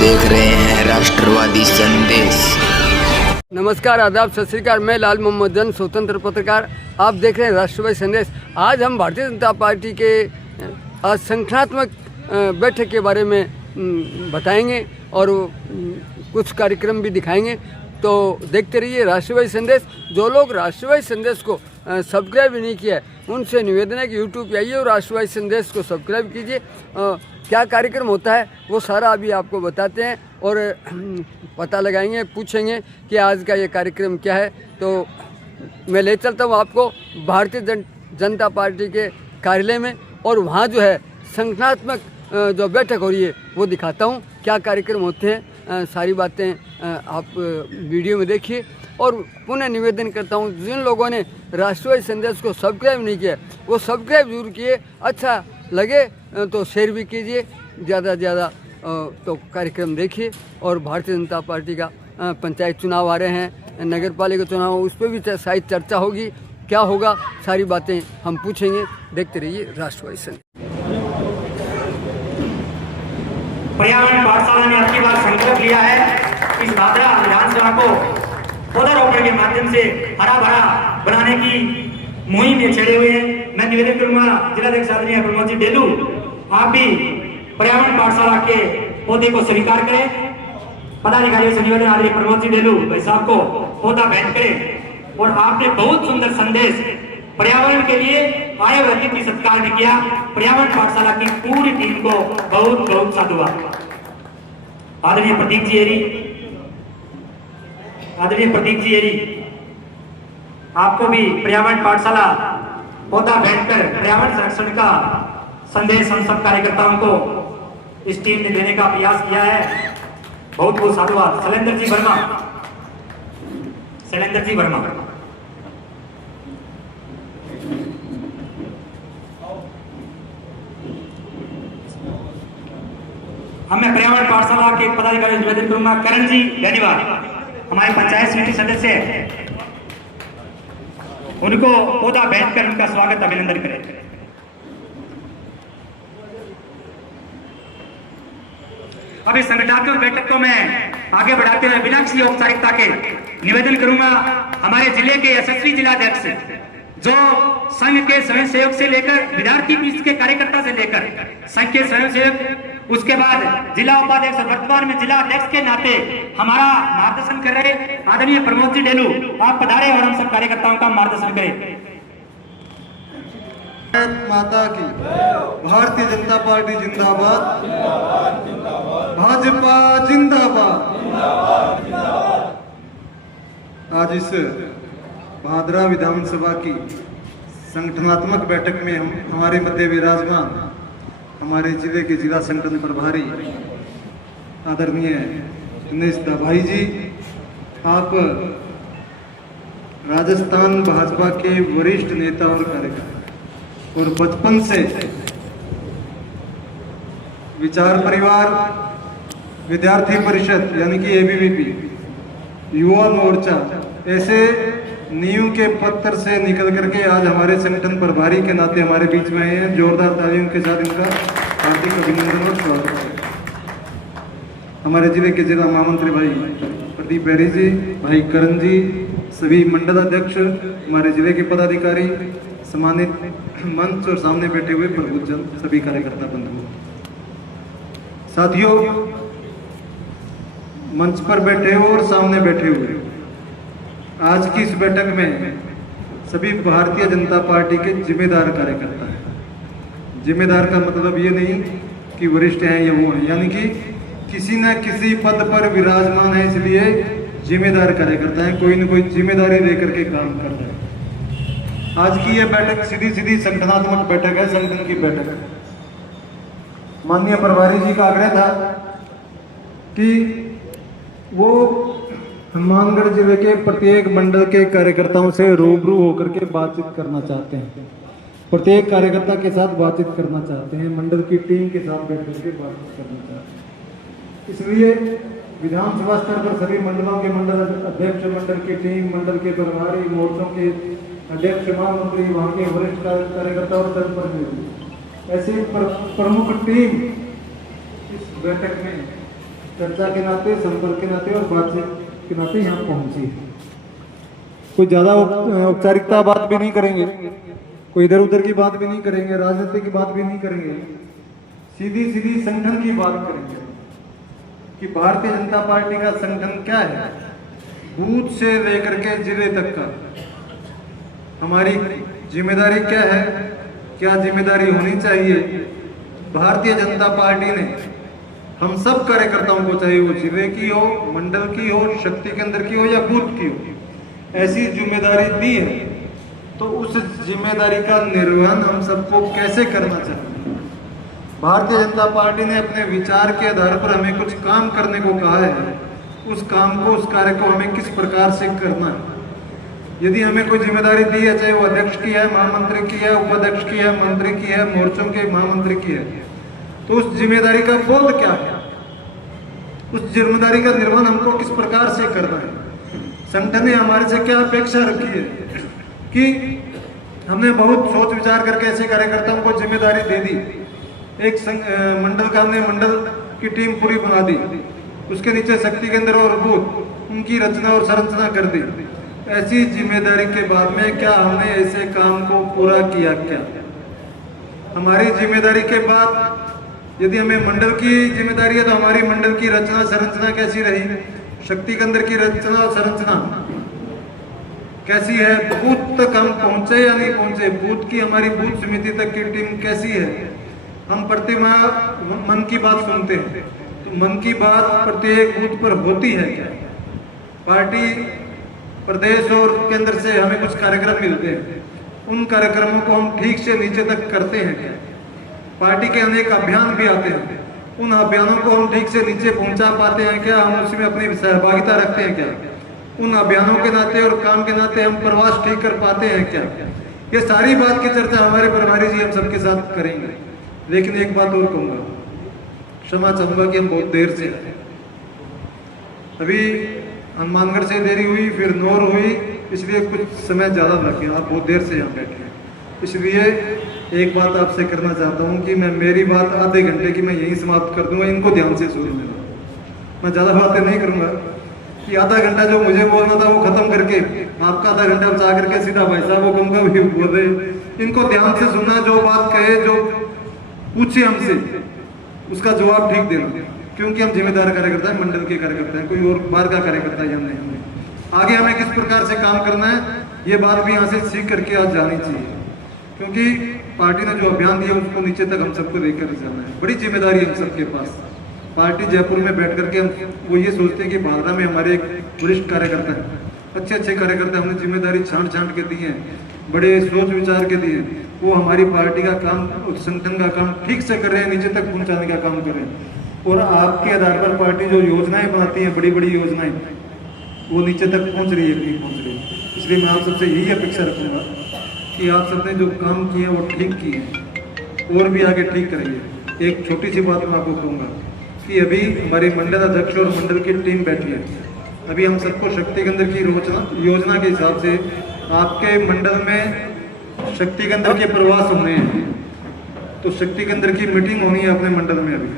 देख रहे हैं राष्ट्रवादी संदेश। नमस्कार, आदाब, सत श्री अकाल। मैं लाल मोहम्मद जन, स्वतंत्र पत्रकार। आप देख रहे हैं राष्ट्रवादी संदेश। आज हम भारतीय जनता पार्टी के आज संगठनात्मक बैठक के बारे में बताएंगे और कुछ कार्यक्रम भी दिखाएंगे। तो देखते रहिए राष्ट्रवादी संदेश। जो लोग राष्ट्रवादी संदेश को सब्सक्राइब नहीं किया है उनसे निवेदन है कि यूट्यूब पे आइए और राष्ट्रवादी संदेश को सब्सक्राइब कीजिए। क्या कार्यक्रम होता है वो सारा अभी आपको बताते हैं और पता लगाएंगे, पूछेंगे कि आज का ये कार्यक्रम क्या है। तो मैं ले चलता हूँ आपको भारतीय जनता पार्टी के कार्यालय में और वहाँ जो है संगठनात्मक जो बैठक हो रही है वो दिखाता हूँ। क्या कार्यक्रम होते हैं सारी बातें आप वीडियो में देखिए। और पुनः निवेदन करता हूँ, जिन लोगों ने राष्ट्रवादी संदेश को सब्सक्राइब नहीं किया वो सब्सक्राइब जरूर किए। अच्छा लगे तो शेयर भी कीजिए, ज़्यादा से ज़्यादा तो कार्यक्रम देखिए। और भारतीय जनता पार्टी का पंचायत चुनाव आ रहे हैं, नगर पालिका चुनाव, उस पर भी शायद चर्चा होगी। क्या होगा सारी बातें हम पूछेंगे। देखते रहिए राष्ट्रवादी संदेश। पर्यावरण पाठशाला ने अब की बार संकल्प लिया है इस भादरा विधानसभा को पौधारोपण के माध्यम से हरा भरा बनाने की मुहिम में छेड़े हुए हैं। मैं निवेदन करूंगा जिलाध्यक्ष आदरणीय प्रमोद जी डेलू, आप भी पर्यावरण पाठशाला के पौधे को स्वीकार करें। पदाधिकारियों से निवेदन आदरणीय प्रमोद जी डेलू भाई साहब को पौधा भेंट करें। और आपने बहुत सुंदर संदेश पर्यावरण के लिए आए हुए अतिथि सत्कार में किया। पर्यावरण पाठशाला की पूरी टीम को बहुत बहुत साधुवाद। आदरणीय प्रदीप जी एरी, आदरणीय प्रदीप जी एरी, आपको भी पर्यावरण पाठशाला पौधा भेंट कर पर्यावरण संरक्षण का संदेश हम सब कार्यकर्ताओं को इस टीम ने देने का प्रयास किया है। बहुत बहुत साधुवाद। शैलेंद्र जी वर्मा, शैलेंद्र जी वर्मा, मैं पर्यावरण पाठशाला के पदाधिकारी निवेदन करूंगा करण जी बेनीवाल, हमारे पंचायत समिति सदस्य हैं, उनको पौधा भेंट कर उनका स्वागत अभिनंदन करें। अभी संगठनात्मक बैठक को मैं आगे बढ़ाते हुए बिना किसी औपचारिकता के निवेदन करूंगा हमारे जिले के यशस्वी जिलाध्यक्ष, जो संघ के स्वयंसेवक से लेकर विद्यार्थी पीठ के कार्यकर्ता से लेकर संघ के स्वयंसेवक, उसके बाद जिला उपाध्यक्ष और वर्तमान में जिला अध्यक्ष के नाते हमारा मार्गदर्शन कर रहे आदरणीय प्रमोद जी डेलू, आप पधारे और हम सब कार्यकर्ताओं का मार्गदर्शन करें। माता की भारतीय जनता पार्टी जिंदाबाद, भाजपा जिंदाबाद। आज इस भादरा विधानसभा की संगठनात्मक बैठक में हमारे मध्य विराजमान हमारे जिले के जिला संगठन प्रभारी आदरणीय दिनेश दाभाई जी, आप राजस्थान भाजपा के वरिष्ठ नेता और कार्यकर्ता और बचपन से विचार परिवार, विद्यार्थी परिषद यानी कि एबीवीपी, युवा मोर्चा, ऐसे नींव के पत्थर से निकल करके आज हमारे संगठन प्रभारी के नाते हमारे बीच में आए हैं। जोरदार तालियों के साथ इनका हार्दिक अभिनंदन और स्वागत है। हमारे जिले के जिला महामंत्री भाई प्रदीप बेरी जी, भाई करण जी, सभी मंडल अध्यक्ष, हमारे जिले के पदाधिकारी, सम्मानित मंच और सामने बैठे हुए प्रबुद्धजन, सभी कार्यकर्ता बंधुओं, साथियों, मंच पर बैठे हुए और सामने बैठे हुए, आज की इस बैठक में सभी भारतीय जनता पार्टी के जिम्मेदार कार्यकर्ता हैं। जिम्मेदार का मतलब ये नहीं कि वरिष्ठ हैं या वो हैं, यानी कि किसी न किसी पद पर विराजमान है, इसलिए जिम्मेदार कार्यकर्ता हैं, कोई न कोई जिम्मेदारी लेकर के काम कर रहे हैं। आज की ये बैठक सीधी सीधी संगठनात्मक बैठक है, संगठन की बैठक है। माननीय प्रभारी जी का आग्रह था कि वो हनुमानगढ़ जिले के प्रत्येक मंडल के कार्यकर्ताओं से रूबरू होकर के बातचीत करना चाहते हैं, प्रत्येक कार्यकर्ता के साथ बातचीत करना चाहते हैं, मंडल की टीम के साथ बैठ करके बातचीत करना चाहते हैं। इसलिए विधानसभा स्तर पर सभी मंडलों के मंडल अध्यक्ष, मंडल की टीम, मंडल के प्रभारी, मोर्चों के अध्यक्ष, महामंत्री, वहाँ के वरिष्ठ कार्यकर्ता और जनप्रतिनिधि, ऐसी प्रमुख टीम इस बैठक में चर्चा के नाते, संपर्क के नाते और बातचीत के नाते यहाँ पहुंची है। कोई ज्यादा औपचारिकता बात भी नहीं करेंगे, कोई इधर उधर की बात भी नहीं करेंगे, राजनीति की बात भी नहीं करेंगे, सीधी सीधी संगठन की बात करेंगे कि भारतीय जनता पार्टी का संगठन क्या है, बूथ से लेकर के जिले तक का हमारी जिम्मेदारी क्या है, क्या जिम्मेदारी होनी चाहिए। भारतीय जनता पार्टी ने हम सब कार्यकर्ताओं को, चाहे वो जिले की हो, मंडल की हो, शक्ति केंद्र की हो या बूथ की हो, ऐसी जिम्मेदारी दी है। तो उस जिम्मेदारी का निर्वहन हम सबको कैसे करना चाहिए। भारतीय जनता पार्टी ने अपने विचार के आधार पर हमें कुछ काम करने को कहा है, उस काम को, उस कार्य को हमें किस प्रकार से करना है। यदि हमें कोई जिम्मेदारी दी है, चाहे वो अध्यक्ष की है, महामंत्री की है, उपाध्यक्ष की है, मंत्री की है, मोर्चों के महामंत्री की है, तो उस जिम्मेदारी का बोध क्या है, उस जिम्मेदारी का निर्वहन हमको किस प्रकार से करना है। संगठन ने हमारे से क्या अपेक्षा रखी है कि हमने बहुत सोच विचार करके ऐसे कार्यकर्ताओं को जिम्मेदारी दे दी। एक मंडल का हमने मंडल की टीम पूरी बना दी, उसके नीचे शक्ति केंद्र और बूथ, उनकी रचना और संरचना कर दी। ऐसी जिम्मेदारी के बाद में क्या हमने ऐसे काम को पूरा किया? क्या हमारी जिम्मेदारी के बाद यदि हमें मंडल की जिम्मेदारी है तो हमारी मंडल की रचना संरचना कैसी रही, शक्ति केंद्र की रचना और संरचना कैसी है, बूथ तक हम पहुंचे या नहीं पहुंचे, बूथ की हमारी बूथ समिति तक की टीम कैसी है। हम प्रतिमाह मन की बात सुनते हैं, तो मन की बात प्रत्येक बूथ पर होती है क्या? पार्टी प्रदेश और केंद्र से हमें कुछ कार्यक्रम मिलते हैं, उन कार्यक्रमों को हम ठीक से नीचे तक करते हैं क्या? पार्टी के अनेक अभियान भी आते हैं, उन अभियानों को हम ठीक से नीचे पहुंचा पाते हैं क्या? हम उसमें अपनी सहभागिता रखते हैं क्या? उन अभियानों के नाते और काम के नाते हम प्रवास ठीक कर पाते हैं क्या? ये सारी बात की चर्चा हमारे प्रभारी जी हम सबके साथ करेंगे। लेकिन एक बात और कहूंगा, क्षमा चाहूंगा कि हम बहुत देर से आए। अभी हनुमानगढ़ से देरी हुई, फिर नौर हुई, इसलिए कुछ समय ज़्यादा लग गया। आप बहुत देर से यहाँ बैठे हैं, इसलिए एक बात आपसे करना चाहता हूँ कि मैं मेरी बात आधे घंटे की मैं यहीं समाप्त कर दूंगा। इनको ध्यान से सुन लेना, मैं ज़्यादा बातें नहीं करूँगा कि आधा घंटा जो मुझे बोलना था वो खत्म करके आपका आधा घंटा बचा करके सीधा भाई साहब वो कहूँगा भी बोल रहे। इनको ध्यान से सुनना, जो बात कहे, जो पूछे हमसे, उसका जवाब ठीक देना, क्योंकि हम जिम्मेदार कार्यकर्ता हैं, मंडल के कार्यकर्ता हैं, कोई और बाहर का कार्यकर्ता ही हम नहीं। हमें आगे हमें किस प्रकार से काम करना है ये बात भी यहाँ से सीख करके आज जानी चाहिए, क्योंकि पार्टी ने जो अभियान दिया उसको नीचे तक हम सबको लेकर जाना है। बड़ी जिम्मेदारी है हम सबके पास। पार्टी जयपुर में बैठ करके हम वो ये सोचते हैं कि भादरा में हमारे एक वरिष्ठ कार्यकर्ता है, अच्छे अच्छे कार्यकर्ता, हमने जिम्मेदारी छांट छांट के दी है, बड़े सोच विचार के दिए, वो हमारी पार्टी का काम, संगठन का काम ठीक से कर रहे हैं, नीचे तक पहुंचाने का काम कर रहे हैं। और आपके आधार पर पार्टी जो योजनाएं बनाती है, बड़ी बड़ी योजनाएं, वो नीचे तक पहुंच रही है, नहीं पहुंच रही है। इसलिए मैं आप सबसे यही अपेक्षा रखूंगा कि आप सबने जो काम किए वो ठीक किए और भी आगे ठीक करेंगे। एक छोटी सी बात मैं आपको कहूँगा कि अभी हमारे मंडल अध्यक्ष और मंडल की टीम बैठी है। अभी हम सबको शक्ति केंद्र की योजना के हिसाब से आपके मंडल में शक्ति केंद्र के प्रवास होने हैं, तो शक्ति केंद्र की मीटिंग होनी है अपने मंडल में। अभी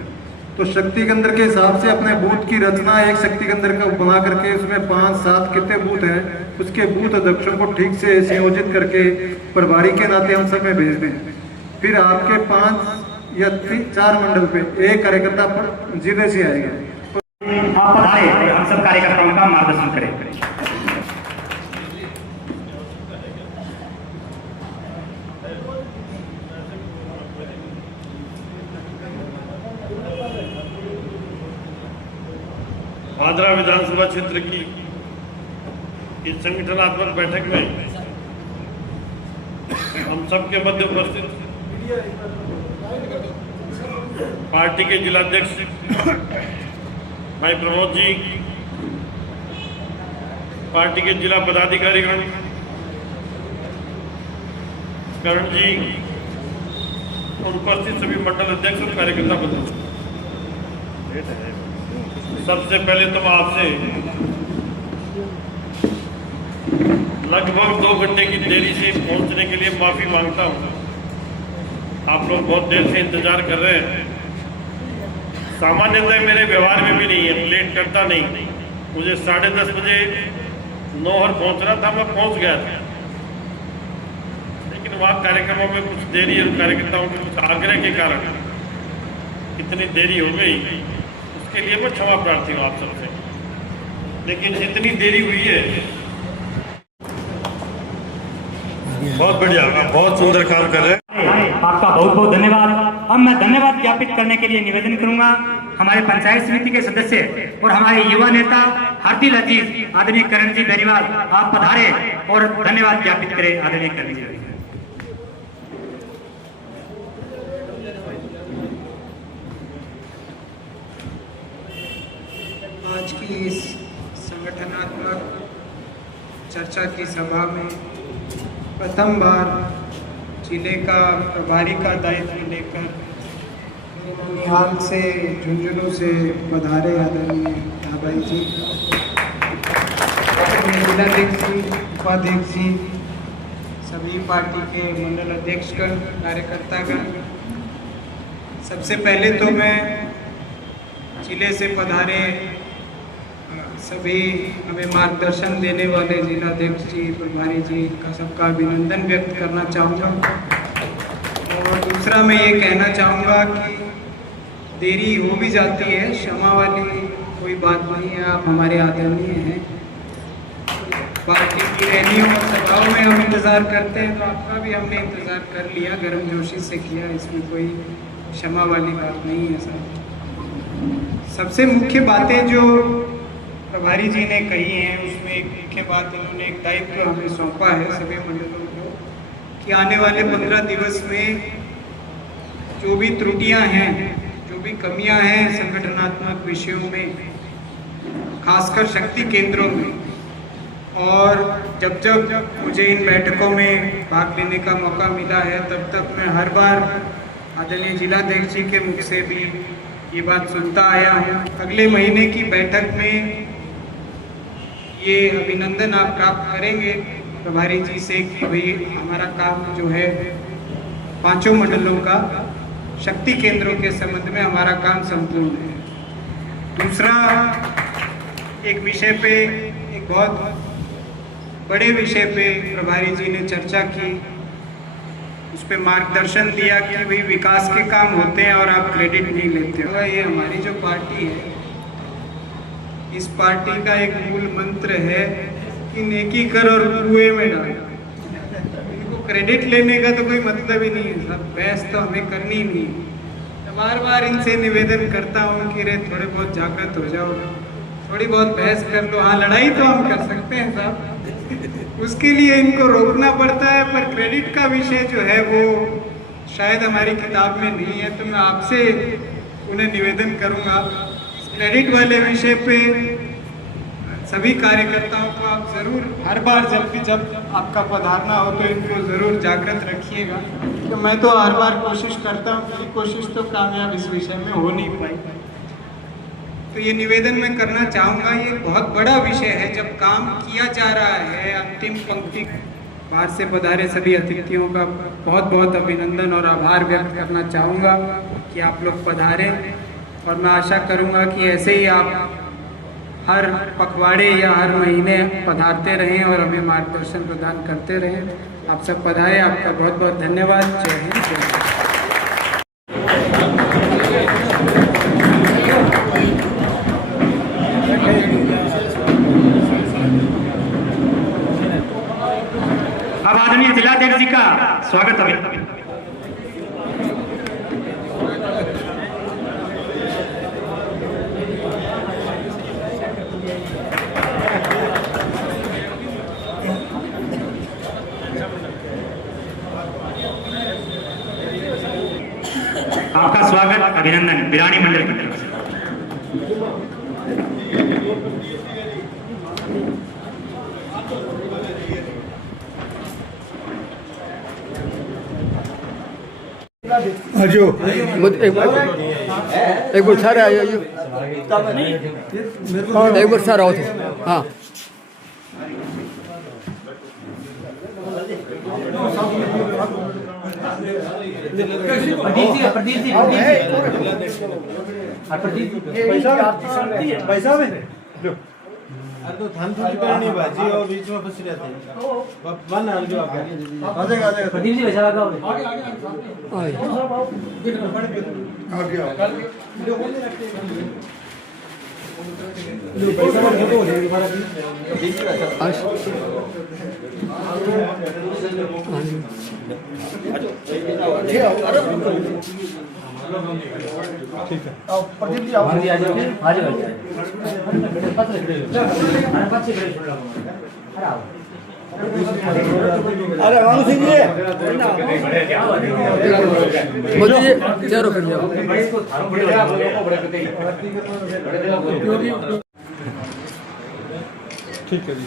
तो शक्ति केंद्र के हिसाब से अपने बूथ की रचना, एक शक्ति केंद्र का बना करके उसमें 5-7 कितने बूथ हैं, उसके बूथ अध्यक्षों को ठीक से संयोजित करके प्रभारी के नाते हम सब में भेज दें। फिर आपके 5 या 4 मंडल पे एक कार्यकर्ता पर जिले से आएगा। आप पधारे और हम सब कार्यकर्ताओं का मार्गदर्शन करें। भादरा विधानसभा क्षेत्र की इस संगठनात्मक बैठक में हम सबके मध्य उपस्थित पार्टी के जिलाध्यक्ष भाई प्रमोद जी, पार्टी के जिला पदाधिकारीगण, करण जी और उपस्थित सभी मंडल अध्यक्ष और कार्यकर्ता बंधु, सबसे पहले तो मैं आपसे लगभग 2 घंटे की देरी से पहुंचने के लिए माफी मांगता हूं। आप लोग बहुत देर से इंतजार कर रहे हैं। सामान्यतः मेरे व्यवहार में भी नहीं है, लेट करता नहीं। मुझे 10:30 बजे नौहर पहुंचना था, मैं पहुंच गया था, लेकिन वहाँ कार्यक्रमों में कुछ देरी और कार्यकर्ताओं के कुछ आग्रह के कारण इतनी देरी हो गई, उसके लिए मैं क्षमा प्रार्थी हूँ आप सबसे। लेकिन जितनी देरी हुई है, बहुत बढ़िया, बहुत सुंदर काम कर रहे हैं। आपका बहुत बहुत धन्यवाद। अब मैं धन्यवाद ज्ञापित करने के लिए निवेदन करूंगा हमारे पंचायत समिति के सदस्य और हमारे युवा नेता हार्दिल अजीज आदरणीय करण जी बेनीवाल, आप पधारे और धन्यवाद ज्ञापित करें आदरणीय करण जी। आज की इस संगठनात्मक चर्चा की सभा में प्रथम बार जिले का प्रभारी का दायित्व लेकर निहाल से झुंझुनू से पधारे आदरणीय भाई जी, जिलाध्यक्ष जी, उपाध्यक्ष जी, सभी पार्टी के मंडल अध्यक्षगण, कार्यकर्तागण, सबसे पहले तो मैं जिले से पधारे सभी हमें मार्गदर्शन देने वाले जिलाध्यक्ष जी, प्रभारी जी का सबका अभिनंदन व्यक्त करना चाहूँगा। और दूसरा मैं ये कहना चाहूँगा कि देरी हो भी जाती है, क्षमा वाली कोई बात नहीं है, आप हमारे आदरणीय हैं। पार्टी की रैलियों और सभाओं में हम इंतज़ार करते हैं, तो आपका भी हमने इंतज़ार कर लिया, गर्मजोशी से किया, इसमें कोई क्षमा वाली बात नहीं है सर। सबसे मुख्य बातें जो प्रभारी जी ने कही हैं, उसमें एक मुख्य बात, इन्होंने एक दायित्व हमें सौंपा है सभी मंडलों को कि आने वाले 15 दिवस में जो भी त्रुटियां हैं, जो भी कमियां हैं संगठनात्मक विषयों में, खासकर शक्ति केंद्रों में, और जब जब मुझे इन बैठकों में भाग लेने का मौका मिला है, तब तक मैं हर बार आदरणीय जिलाध्यक्ष जी के मुख से भी ये बात सुनता आया हूँ। अगले महीने की बैठक में ये अभिनंदन आप प्राप्त करेंगे प्रभारी जी से कि भाई हमारा काम जो है 5 मंडलों का शक्ति केंद्रों के संबंध में हमारा काम संपूर्ण है। दूसरा, एक विषय पे, एक बहुत बड़े विषय पे प्रभारी जी ने चर्चा की, उस पर मार्गदर्शन दिया कि भाई विकास के काम होते हैं और आप क्रेडिट नहीं लेते हो। ये हमारी जो पार्टी है, इस पार्टी का एक मूल मंत्र है कि नेकी कर और कुएं में डाल। इनको क्रेडिट लेने का तो कोई मतलब ही नहीं है साहब, बहस तो हमें करनी ही नहीं है। बार बार इनसे निवेदन करता हूँ कि रे थोड़े बहुत जागृत हो जाओ, थोड़ी बहुत बहस कर लो। हाँ, लड़ाई तो हम कर सकते हैं साहब, उसके लिए इनको रोकना पड़ता है, पर क्रेडिट का विषय जो है वो शायद हमारी किताब में नहीं है। तो मैं आपसे उन्हें निवेदन करूँगा, क्रेडिट वाले विषय पे सभी कार्यकर्ताओं को आप ज़रूर हर बार जब आपका पधारना हो तो इनको ज़रूर जागृत रखिएगा। तो मैं तो हर बार कोशिश करता हूँ, मेरी कोशिश तो कामयाब इस विषय में हो नहीं पाई। तो ये निवेदन मैं करना चाहूँगा, ये बहुत बड़ा विषय है, जब काम किया जा रहा है। अंतिम पंक्ति बाहर से पधारे सभी अतिथियों का बहुत बहुत अभिनंदन और आभार व्यक्त करना चाहूँगा कि आप लोग पधारे, और मैं आशा करूँगा कि ऐसे ही आप हर पखवाड़े या हर महीने पधारते रहें और हमें मार्गदर्शन प्रदान करते रहें। आप सब पधारे, आपका बहुत बहुत धन्यवाद। जय हिंद, जय भारत। अब आदरणीय जिलाध्यक्ष जी का स्वागत है। आपका स्वागत, अभिनंदन बिरानी मंडल की तरफ से। एक बार सारे आइए, एक बार सारा आओ थे। हाँ, तो थान थोड़ी करनी बाजी और बीच में फंस रहते हैं वन हाल के आ जाएगा प्रदीप जी वैसा लगा प्रदीप जी अरे वांग सिंह जी मोदी जी चारों कर जाओ। ठीक है जी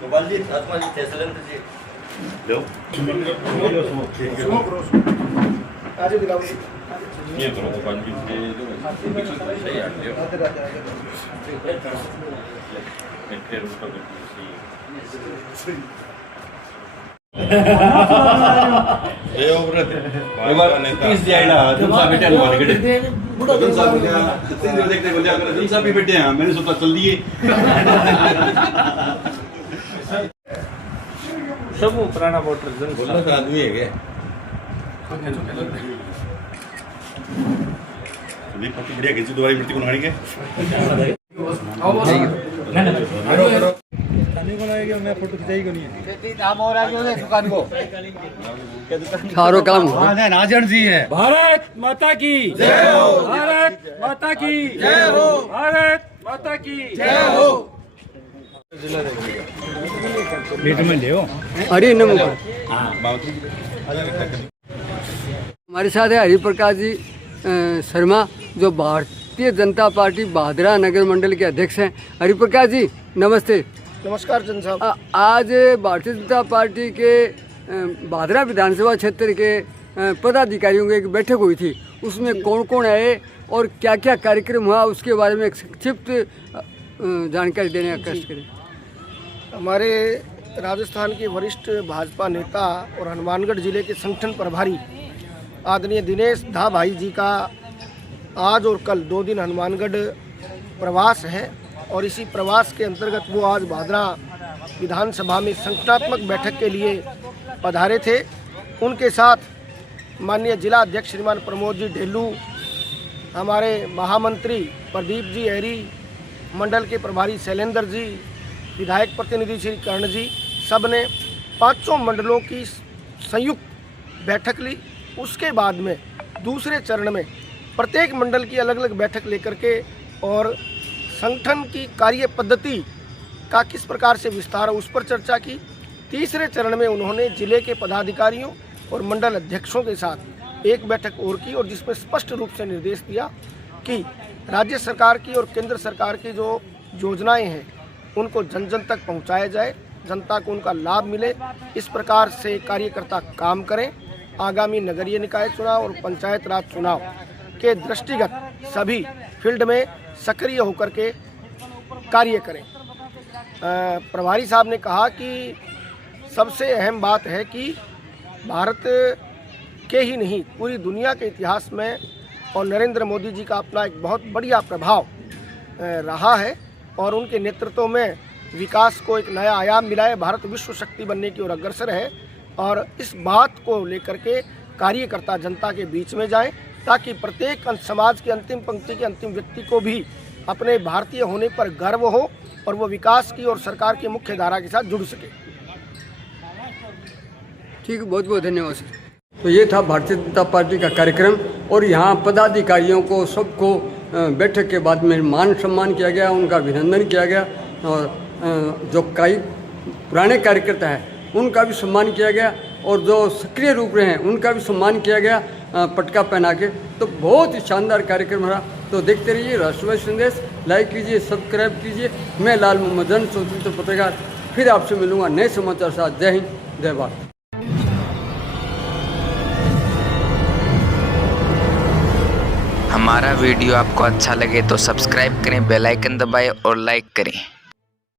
गोपाल जी आत्मा जी जयसलेंद्र जी लो आज दिलाओ ये करो गोपाल जी से सही आ गया मैं उसका मैंने सोचा चल दिए सब पुराना वोटर बोला था आदमी है क्या बढ़िया खींची दोबारा मृत्यु को के फोटो खिंचाई को नहीं सारो काम नाजन जी है भारत माता की जय हो भारत माता की जय हो भारत माता की जय हो मीट में ले हरि नमो। हमारे साथ है हरिप्रकाश जी शर्मा जो भारतीय जनता पार्टी भादरा नगर मंडल के अध्यक्ष हैं। हरिप्रकाश जी नमस्ते। नमस्कार जन साहब। आज भारतीय जनता पार्टी के भादरा विधानसभा क्षेत्र के पदाधिकारियों की एक बैठक हुई थी, उसमें कौन कौन आए और क्या क्या कार्यक्रम हुआ उसके बारे में एक संक्षिप्त जानकारी देने का कष्ट करें। हमारे राजस्थान के वरिष्ठ भाजपा नेता और हनुमानगढ़ जिले के संगठन प्रभारी आदरणीय दिनेश धा भाई जी का आज और कल 2 दिन हनुमानगढ़ प्रवास है और इसी प्रवास के अंतर्गत वो आज भादरा विधानसभा में संगठनात्मक बैठक के लिए पधारे थे। उनके साथ माननीय जिला अध्यक्ष श्रीमान प्रमोद जी ढेलू, हमारे महामंत्री प्रदीप जी एरी, मंडल के प्रभारी शैलेंद्र जी, विधायक प्रतिनिधि श्री कर्ण जी, सब ने 5 मंडलों की संयुक्त बैठक ली। उसके बाद में दूसरे चरण में प्रत्येक मंडल की अलग अलग बैठक लेकर के और संगठन की कार्य पद्धति का किस प्रकार से विस्तार है उस पर चर्चा की। तीसरे चरण में उन्होंने जिले के पदाधिकारियों और मंडल अध्यक्षों के साथ एक बैठक और की और जिसमें स्पष्ट रूप से निर्देश दिया कि राज्य सरकार की और केंद्र सरकार की जो योजनाएं हैं उनको जन जन तक पहुंचाया जाए, जनता को उनका लाभ मिले, इस प्रकार से कार्यकर्ता काम करें। आगामी नगरीय निकाय चुनाव और पंचायत राज चुनाव के दृष्टिगत सभी फील्ड में सक्रिय होकर के कार्य करें। प्रभारी साहब ने कहा कि सबसे अहम बात है कि भारत के ही नहीं पूरी दुनिया के इतिहास में और नरेंद्र मोदी जी का अपना एक बहुत बढ़िया प्रभाव रहा है और उनके नेतृत्व में विकास को एक नया आयाम मिला है। भारत विश्व शक्ति बनने की ओर अग्रसर है और इस बात को लेकर के कार्यकर्ता जनता के बीच में जाएं ताकि प्रत्येक समाज की अंतिम पंक्ति के अंतिम व्यक्ति को भी अपने भारतीय होने पर गर्व हो और वो विकास की और सरकार की मुख्य धारा के साथ जुड़ सके। ठीक है, बहुत बहुत धन्यवाद सर। तो ये था भारतीय जनता पार्टी का कार्यक्रम और यहाँ पदाधिकारियों को सबको बैठक के बाद में मान सम्मान किया गया, उनका अभिनंदन किया गया और जो कई पुराने कार्यकर्ता हैं उनका भी सम्मान किया गया और जो सक्रिय रूप रहे हैं उनका भी सम्मान किया गया पटका पहना के। तो बहुत ही शानदार कार्यक्रम रहा। तो देखते रहिए राष्ट्रवादी संदेश, लाइक कीजिए, सब्सक्राइब कीजिए। मैं लाल मोहम्मद जन स्वतंत्र पत्रकार फिर आपसे मिलूंगा नए समाचार साथ। जय हिंद, जय भारत। हमारा वीडियो आपको अच्छा लगे तो सब्सक्राइब करें, बेल आइकन दबाएं और लाइक करें।